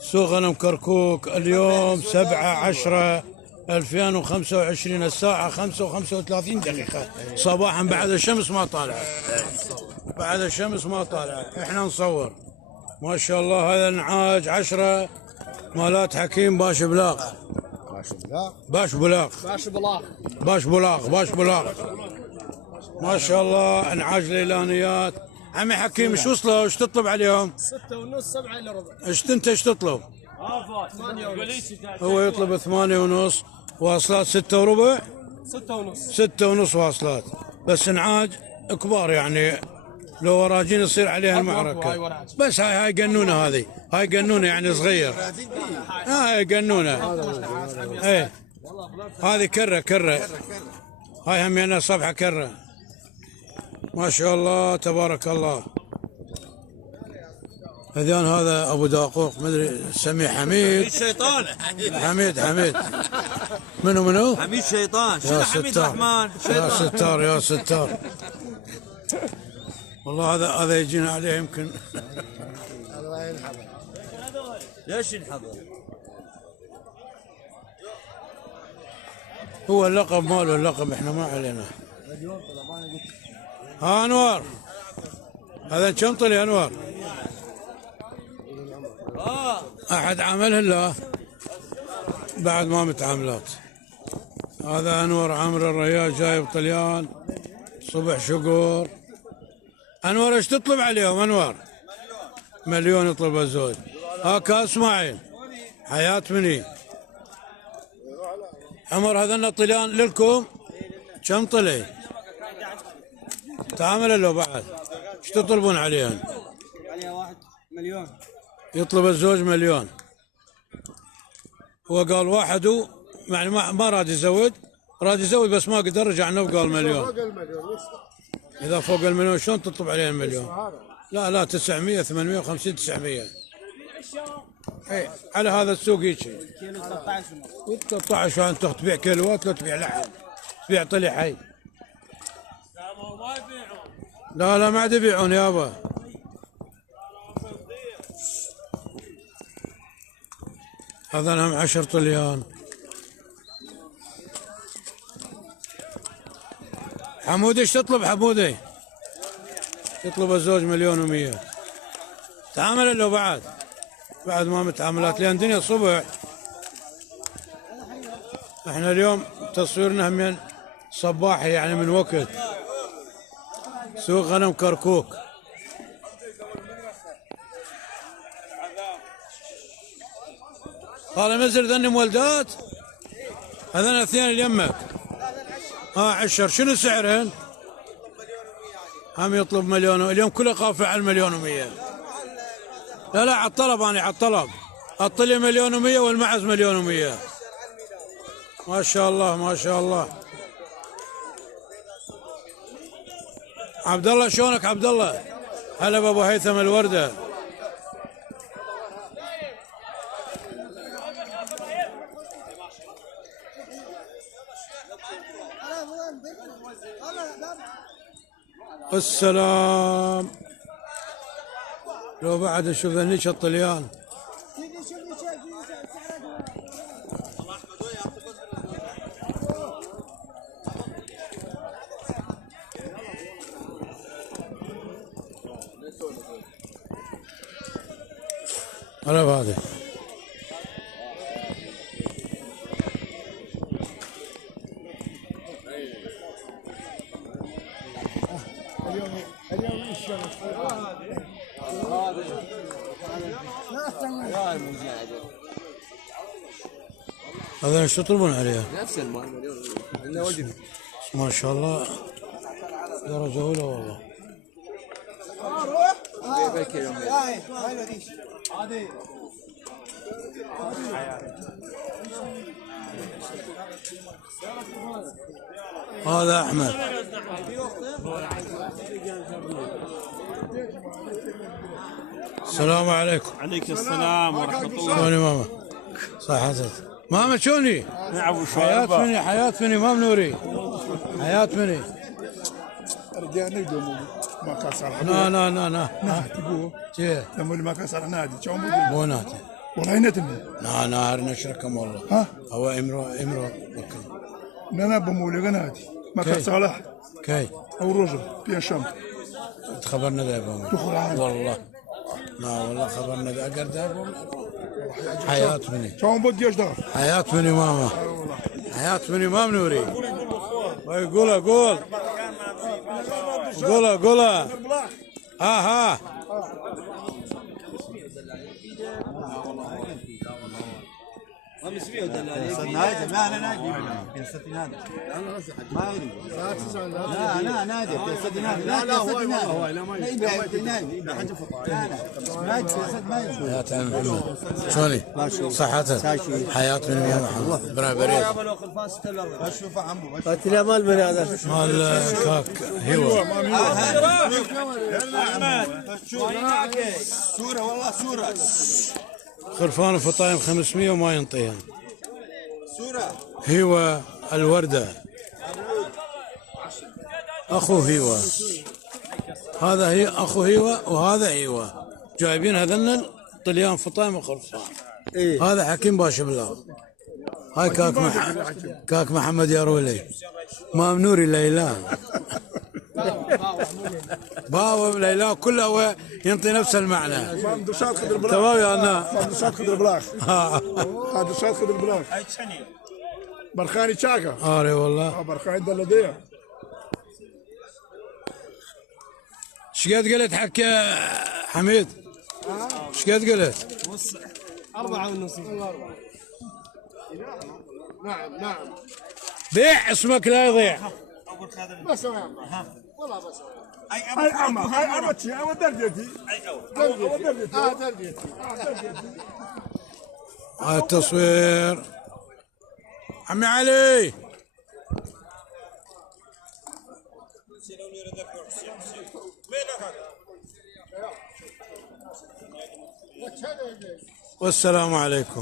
سوق غنم كركوك اليوم 7/10/2025 الساعة 5:35 صباحا بعد الشمس ما طالعة. بعد الشمس ما طالعة احنا نصور. ما شاء الله هذا نعاج 10 مالات حكيم باش بلاق. باش بلاق باش بلاق باش بلاق ما شاء الله نعاج ليلانيات. عمي حكيم ايش وصلوا؟ ايش تطلب عليهم؟ 6 ونص 7 الا ربع. انت ايش تطلب؟ 8 ونص. هو يطلب 8 ونص واصلات 6 وربع. 6 ونص. 6 ونص واصلات بس نعاج كبار يعني لو وراجين يصير عليها المعركة. بس هاي قنونة هاي قنونة يعني صغير. هاي قنونة. ايه هذه كرة هاي هم يعني صفحة كرة. ما شاء الله تبارك الله. اذان هذا ابو داقوق مدري سميه حميد شيطان. حميد منو حميد شيطان. شنو حميد رحمن يا ستار يا ستار. والله هذا يجينا عليه يمكن. ليش ينحضر؟ هو اللقب ماله اللقب احنا ما علينا. ها انوار هذا كم طلع يا انوار؟ احد عامله لا بعد ما متعاملات. هذا انور عامر الرياض جايب طليان صبح شقور. انور ايش تطلب عليهم انور؟ مليون يطلب الزوج. هاكا اسماعيل حياة مني عمر هذا طليان لكم كم طلع؟ تعامل له بعد ايش تطلبون عليهم؟ عليها 1 مليون. يطلب الزوج مليون. هو قال واحد يعني ما راد يزود بس ما قدر رجع عنه وقال مليون. اذا فوق المليون شلون تطلب عليه المليون؟ لا 900 850 900. اي على هذا السوق هيك كيلو 13 ونص. 13 انت تبيع كيلوات لو تبيع لحم تبيع طلي حي. لا ما عاد يبيعون يابا. هذا لهم 10 طليان. حمودي ايش تطلب حمودي؟ يطلب الزوج مليون و100. تعامل له بعد ما متعاملات لان الدنيا صبح. احنا اليوم تصويرنا هم صباحي يعني من وقت سوق غنم كركوك. قال مزر ذني مولدات هذين اثنين اليمك. 10 شنو سعرهن؟ هم يطلب مليون اليوم كله قافل على المليون و100. لا على الطلب انا على الطلب. الطلي مليون و100 والمعز مليون و100. ما شاء الله. عبد الله شلونك عبد الله؟ هلا بابو هيثم الورده. السلام. لو بعد نشوف ذنيك الطليان. هلا بهذا هذا ايش تطلبون عليها؟ نفس المال مليون عندنا وجبه. ما شاء الله درجة أولى والله. هذا أحمد. السلام عليكم. عليكم السلام ورحمة الله. شلوني ماما؟ صحتك؟ ماما شلوني؟ نعم حياة مني مام نوري. حياة مني. رجعنا يدوموا ما كسر لا لا لا لا تقول جيه تمول ما كسر نادي شو بوناتي والله نتمي لا نهار نشركم والله ها هو امرو بكم انا بمولي نادي ما كي. كسر كي او رجل في الشام تخبرنا ذا بومي دخل عام والله لا والله خبرنا ذا قرد حياة مني شو بدي اشتغل حياة مني ماما حياة مني ما نوري قولها قولها ها لا نادي حياة عم محمد شلوني؟ صحتك؟ حياة من يوم محمد برابريت قتل مال من هذا مال كاك هيوا صورة والله صورة خرفان فطايم 500 وما ينطيها صورة هيوا الوردة أخو هيوا هذا هي أخو هيوا وهذا هيوا جايبين هذن طليان فطايم وخرفان هذا حكيم باشا بالله هاي كاك محمد يا رولي ما منوري ليلان باو ليلان كله هو ينطي نفس المعنى دوشات خضر بلاغ تمام يا انا دوشات خضر بلاغ هذا دوشات خضر بلاغ برخاني شاكا اري والله برخاني دلديه شقد قلت حق حميد شقد قلت 4.5 نعم بيع اسمك لا يضيع بس هاي اما هاي امتي اما درجتي درجتي هاي التصوير عمي علي والسلام عليكم.